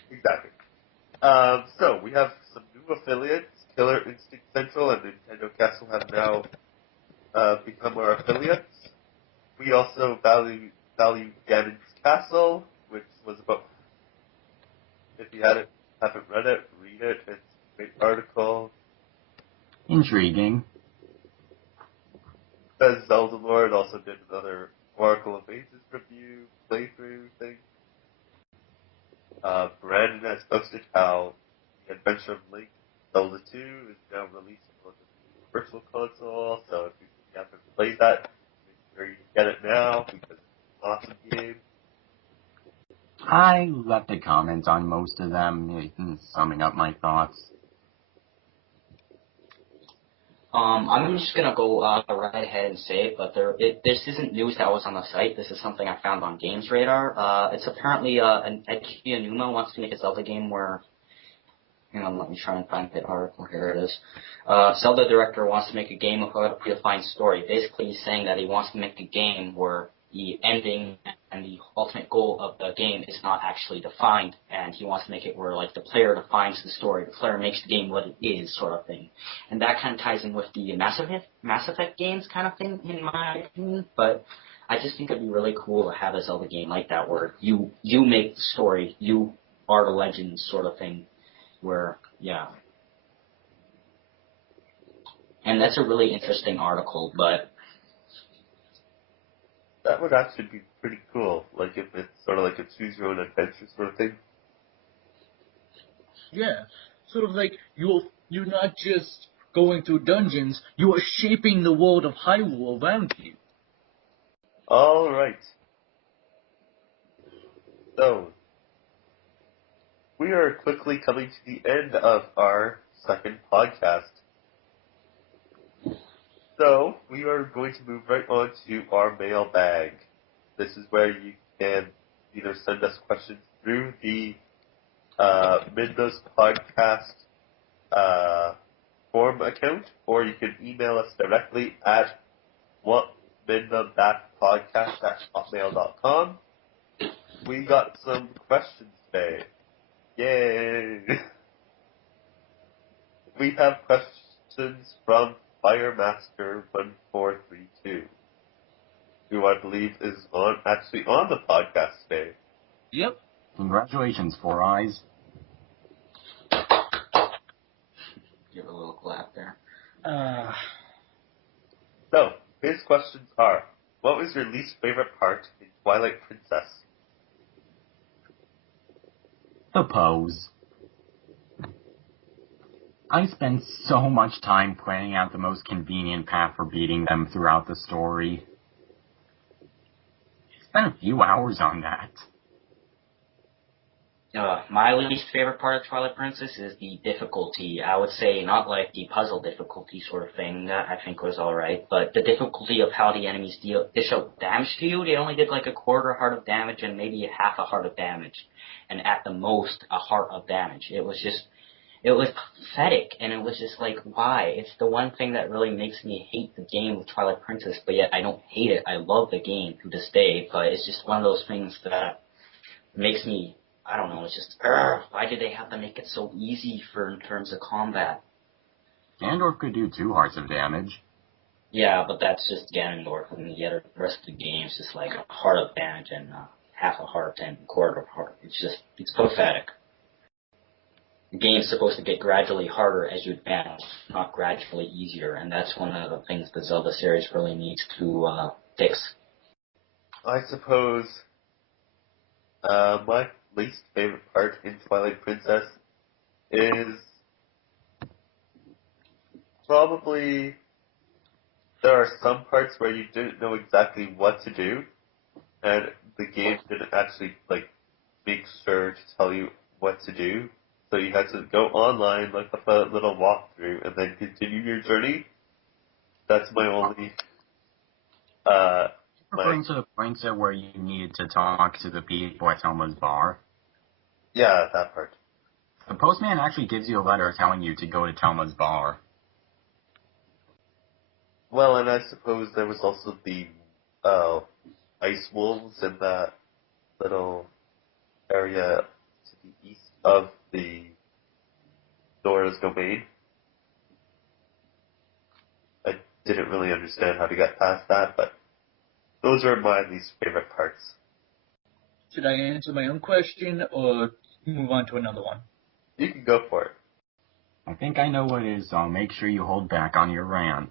exactly. So we have some new affiliates. Killer Instinct Central and Nintendo Castle have now become our affiliates. We also value Ganon's Castle, which was about, if you haven't read it, read it. It's a great article. Intriguing. Says Zelda Lord also did another Oracle of Ages review, playthrough thing. Brandon has posted how The Adventure of Link Zelda 2 is now released on the Virtual Console, so if you haven't played that, make sure you get it now, because it's an awesome game. I left a comment on most of them, summing up my thoughts. I'm just gonna go right ahead and say it, but this isn't news that was on the site. This is something I found on Games Radar. It's apparently Eki Aonuma wants to make a Zelda game where. Hang on, let me try and find the article. Here it is. Zelda director wants to make a game with a predefined story. Basically, he's saying that he wants to make a game where the ending and the ultimate goal of the game is not actually defined, and he wants to make it where, like, the player defines the story. The player makes the game what it is, sort of thing. And that kind of ties in with the Mass Effect games kind of thing, in my opinion. But I just think it'd be really cool to have a Zelda game like that, where you make the story, you are the legend, sort of thing. Where, yeah. And that's a really interesting article, but... That would actually be pretty cool, like if it's sort of like a choose-your-own-adventure sort of thing. Yeah, sort of like you're not just going through dungeons, you are shaping the world of Hyrule around you. Alright. So, we are quickly coming to the end of our second podcast. So, we are going to move right on to our mailbag. This is where you can either send us questions through the Midna's podcast forum account, or you can email us directly at wantmidnabackpodcasts@hotmail.com. We got some questions today. Yay! We have questions from Firemaster 1432, who I believe is actually on the podcast today. Yep. Congratulations, Four Eyes. Give a little clap there. So, his questions are, what was your least favorite part in Twilight Princess? The pose. I spent so much time planning out the most convenient path for beating them throughout the story. Spent a few hours on that. My least favorite part of Twilight Princess is the difficulty. I would say not like the puzzle difficulty sort of thing. That I think was alright, but the difficulty of how the enemies dish out damage to you. They only did like a quarter heart of damage and maybe half a heart of damage, and at the most a heart of damage. It was pathetic, and it was just like, why? It's the one thing that really makes me hate the game with Twilight Princess, but yet I don't hate it. I love the game to this day, but it's just one of those things that makes me, I don't know, it's just, why did they have to make it so easy in terms of combat? Ganondorf could do 2 hearts of damage. Yeah, but that's just Ganondorf, and the rest of the game is just like a heart of damage and half a heart and a quarter of a heart. It's pathetic. The game's supposed to get gradually harder as you advance, not gradually easier, and that's one of the things the Zelda series really needs to fix. I suppose my least favorite part in Twilight Princess is probably there are some parts where you didn't know exactly what to do, and the game didn't actually make sure to tell you what to do. So you had to go online, look up a little walkthrough, and then continue your journey. That's my only. Referring to the point where you needed to talk to the people at Telma's bar. Yeah, that part. The postman actually gives you a letter telling you to go to Telma's bar. Well, and I suppose there was also the ice wolves in that little area to the east of the Dora's domain. I didn't really understand how to get past that, but those are my least favorite parts. Should I answer my own question or move on to another one? You can go for it. I think I know what it is, so I'll make sure you hold back on your rant.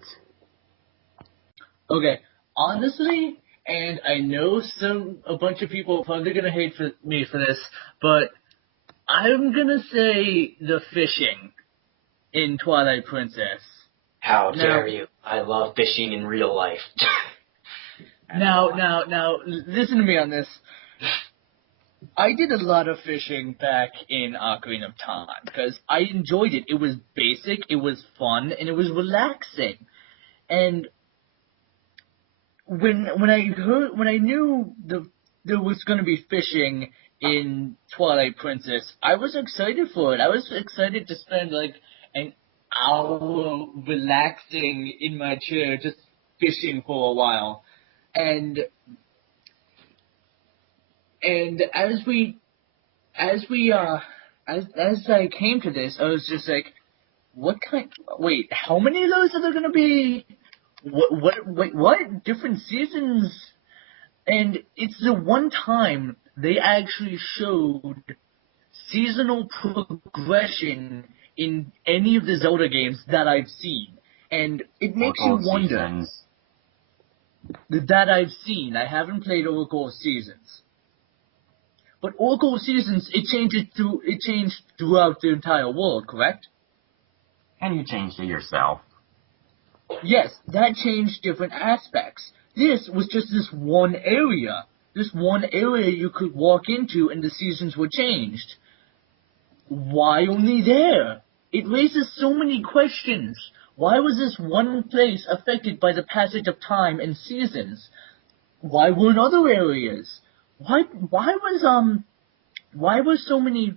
Okay, honestly, and I know a bunch of people are probably gonna hate me for this, but I'm gonna say the fishing in Twilight Princess. How dare you? I love fishing in real life. Now, listen to me on this. I did a lot of fishing back in Ocarina of Time because I enjoyed it. It was basic, it was fun, and it was relaxing. And when I knew there was going to be fishing in Twilight Princess, I was excited for it. I was excited to spend like an hour relaxing in my chair just fishing for a while. And as I came to this, I was just like, wait, how many of those are there going to be? What? Different seasons? And it's the one time they actually showed seasonal progression in any of the Zelda games that I've seen. And it makes you Oracle wonder. Seasons. That I've seen. I haven't played Oracle of Seasons. But Oracle of Seasons, it changed throughout the entire world, correct? And you changed it yourself. Yes, that changed different aspects. This was just this one area. This one area you could walk into and the seasons were changed. Why only there? It raises so many questions. Why was this one place affected by the passage of time and seasons? Why weren't other areas? Why were so many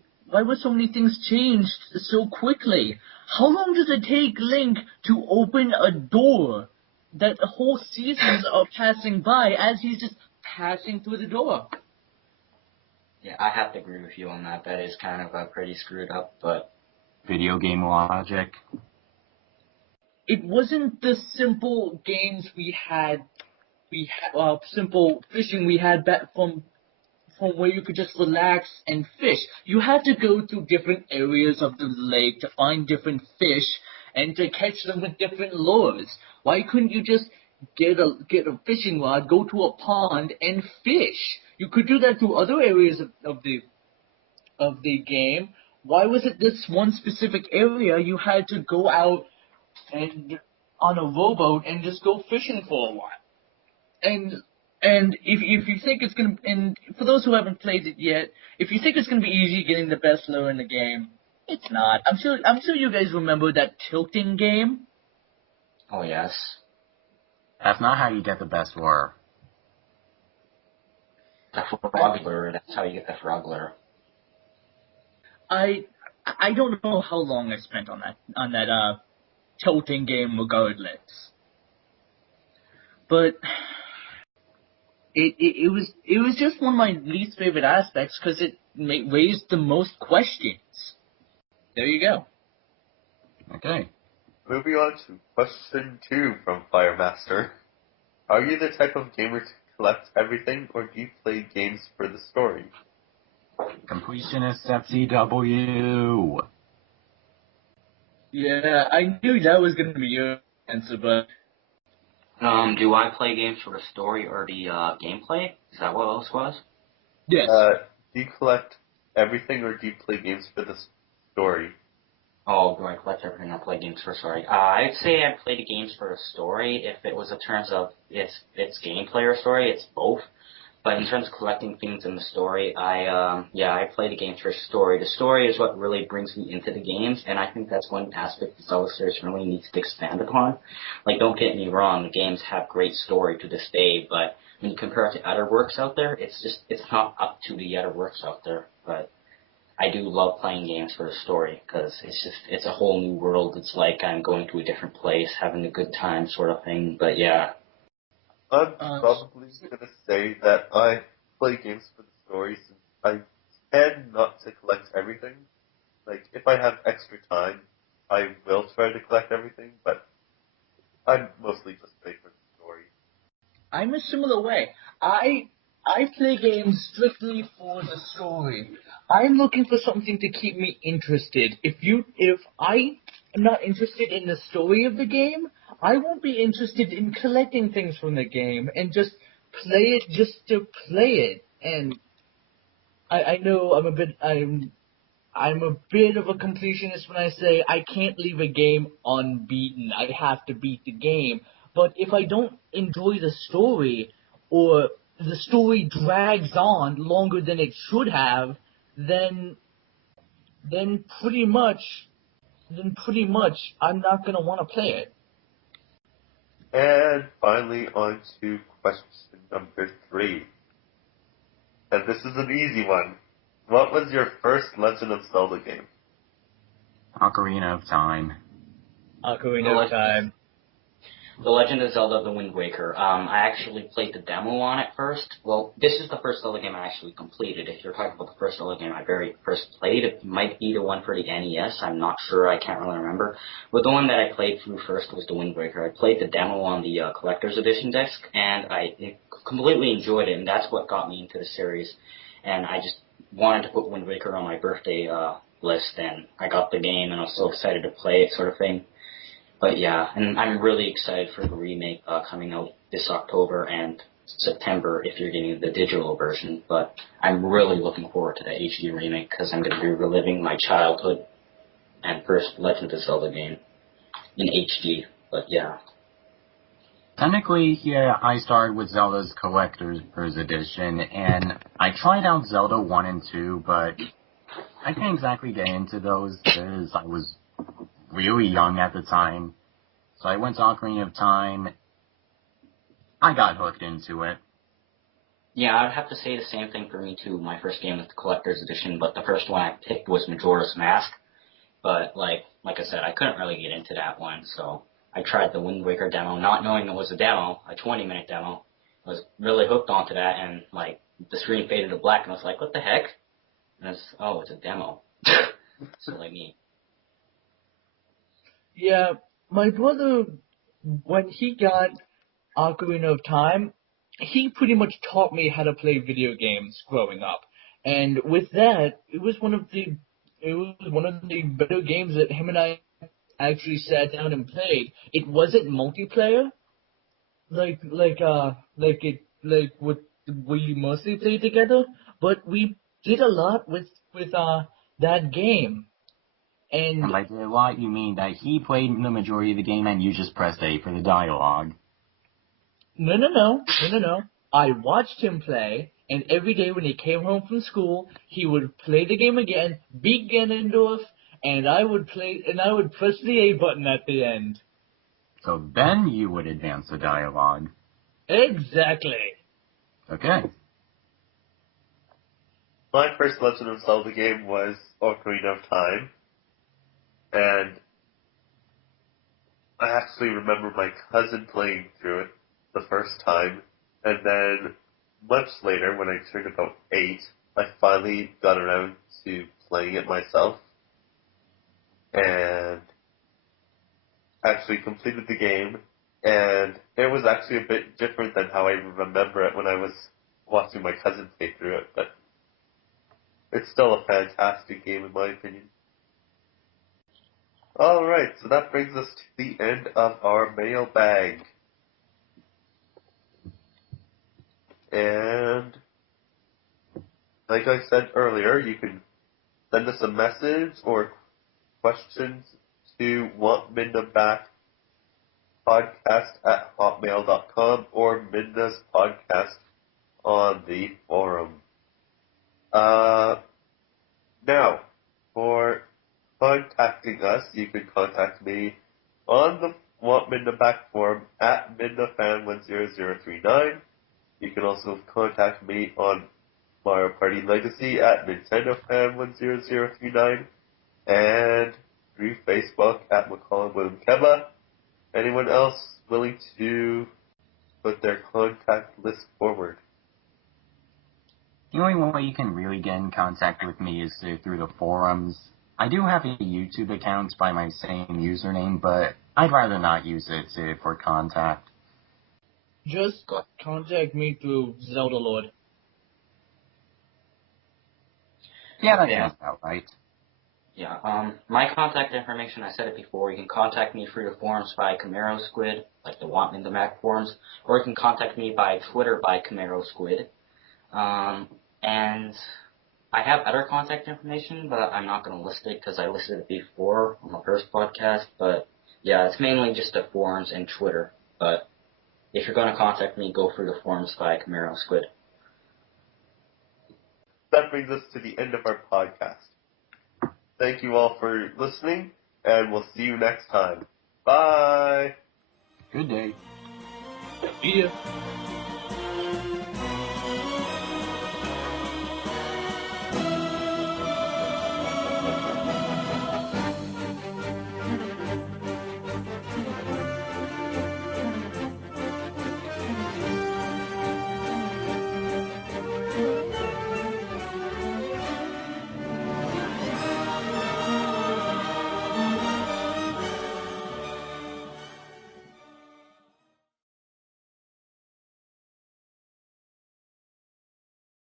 things changed so quickly? How long does it take Link to open a door that the whole seasons are passing by as he's just passing through the door? Yeah, I have to agree with you on that. That is kind of pretty screwed up, but Video game logic. It wasn't the simple games simple fishing we had back from where you could just relax and fish. You had to go through different areas of the lake to find different fish and to catch them with different lures. Why couldn't you just get a fishing rod, go to a pond, and fish? You could do that through other areas of the game. Why was it this one specific area you had to go out and on a rowboat and just go fishing for a while? And if you think it's gonna, and for those who haven't played it yet, if you think it's gonna be easy getting the best lure in the game, it's not. I'm sure you guys remember that tilting game. oh yes. That's not how you get the best lure. The frog lure, that's how you get the frog lure. I don't know how long I spent on that tilting game regardless, but it was just one of my least favorite aspects because it raised the most questions. There you go. Okay. Moving on to question 2 from Firemaster. Are you the type of gamer to collect everything, or do you play games for the story? Completionist FCW. Yeah, I knew that was going to be your answer, but Do I play games for the story or the gameplay? Is that what else was? yes. Do you collect everything, or do you play games for the story? Oh, do I collect everything? I play games for story. I'd say I play the games for the story. If it was in terms of its gameplay or story, it's both. But in terms of collecting things in the story, I play the games for story. The story is what really brings me into the games, and I think that's one aspect the Zelda series really needs to expand upon. Like, don't get me wrong, the games have great story to this day, but when you compare it to other works out there, it's not up to the other works out there. But I do love playing games for the story, because it's a whole new world. It's like I'm going to a different place, having a good time sort of thing, but yeah. I'm probably going to say that I play games for the story since I tend not to collect everything. Like, if I have extra time, I will try to collect everything, but I mostly just play for the story. I'm a similar way. I play games strictly for the story. I'm looking for something to keep me interested. If I am not interested in the story of the game, I won't be interested in collecting things from the game and just play it just to play it. And I know I'm a bit of a completionist when I say I can't leave a game unbeaten. I have to beat the game. But if I don't enjoy the story, or the story drags on longer than it should have, then pretty much I'm not gonna want to play it. And finally, on to question number 3. And this is an easy one. What was your first Legend of Zelda game? Ocarina of Time. Ocarina of Time. The Legend of Zelda: The Wind Waker. I actually played the demo on it first. Well, this is the first Zelda game I actually completed. If you're talking about the first Zelda game I very first played, it might be the one for the NES. I'm not sure. I can't really remember. But the one that I played through first was the Wind Waker. I played the demo on the Collector's Edition disc, and I completely enjoyed it, and that's what got me into the series. And I just wanted to put Wind Waker on my birthday list, and I got the game, and I was so excited to play it, sort of thing. But yeah, and I'm really excited for the remake coming out this October and September if you're getting the digital version. But I'm really looking forward to the HD remake because I'm going to be reliving my childhood and first Legend of Zelda game in HD. But yeah. Technically, yeah, I started with Zelda's Collector's Edition, and I tried out Zelda 1 and 2, but I can't exactly get into those because I was really young at the time. So I went to Ocarina of Time. I got hooked into it. Yeah, I'd have to say the same thing for me too. My first game was the Collector's Edition, but the first one I picked was Majora's Mask. But like I said, I couldn't really get into that one, so I tried the Wind Waker demo, not knowing it was a demo, a 20-minute demo. I was really hooked onto that, and like the screen faded to black, and I was like, "What the heck?" And it's a demo. So like me. Yeah, my brother, when he got Ocarina of Time, he pretty much taught me how to play video games growing up. And with that, it was one of the better games that him and I actually sat down and played. It wasn't multiplayer, like what we mostly played together, but we did a lot with that game. And And by did a lot, you mean that he played the majority of the game and you just pressed A for the dialogue. no. I watched him play, and every day when he came home from school, he would play the game again, beat Ganondorf, and I would press the A button at the end. So then you would advance the dialogue. Exactly. Okay. My first Legend of Zelda game was Ocarina of Time. And I actually remember my cousin playing through it the first time. And then much later, when I turned about 8, I finally got around to playing it myself. And actually completed the game. And it was actually a bit different than how I remember it when I was watching my cousin play through it. But it's still a fantastic game in my opinion. Alright, so that brings us to the end of our mailbag. And like I said earlier, you can send us a message or questions to Want Midna Back Podcast at hotmail.com or Midna's Podcast on the forum. Now, for contacting us, you can contact me on the Want Midna Back forum at MidnaFan10039. You can also contact me on Mario Party Legacy at NintendoFan10039 and through Facebook at McCollum William Keba. Anyone else willing to put their contact list forward? The only way you can really get in contact with me is through the forums. I do have a YouTube account by my same username, but I'd rather not use it for contact. Just contact me through Zelda Lord. Yeah, that sounds about right. Yeah, my contact information, I said it before, you can contact me through the forums by CamaroSquid, like the Want Midna Back forums, or you can contact me by Twitter by CamaroSquid. And I have other contact information, but I'm not going to list it because I listed it before on the first podcast, but yeah, it's mainly just the forums and Twitter, but if you're going to contact me, go through the forums by CamaroSquid. That brings us to the end of our podcast. Thank you all for listening, and we'll see you next time. Bye! Good day. See ya.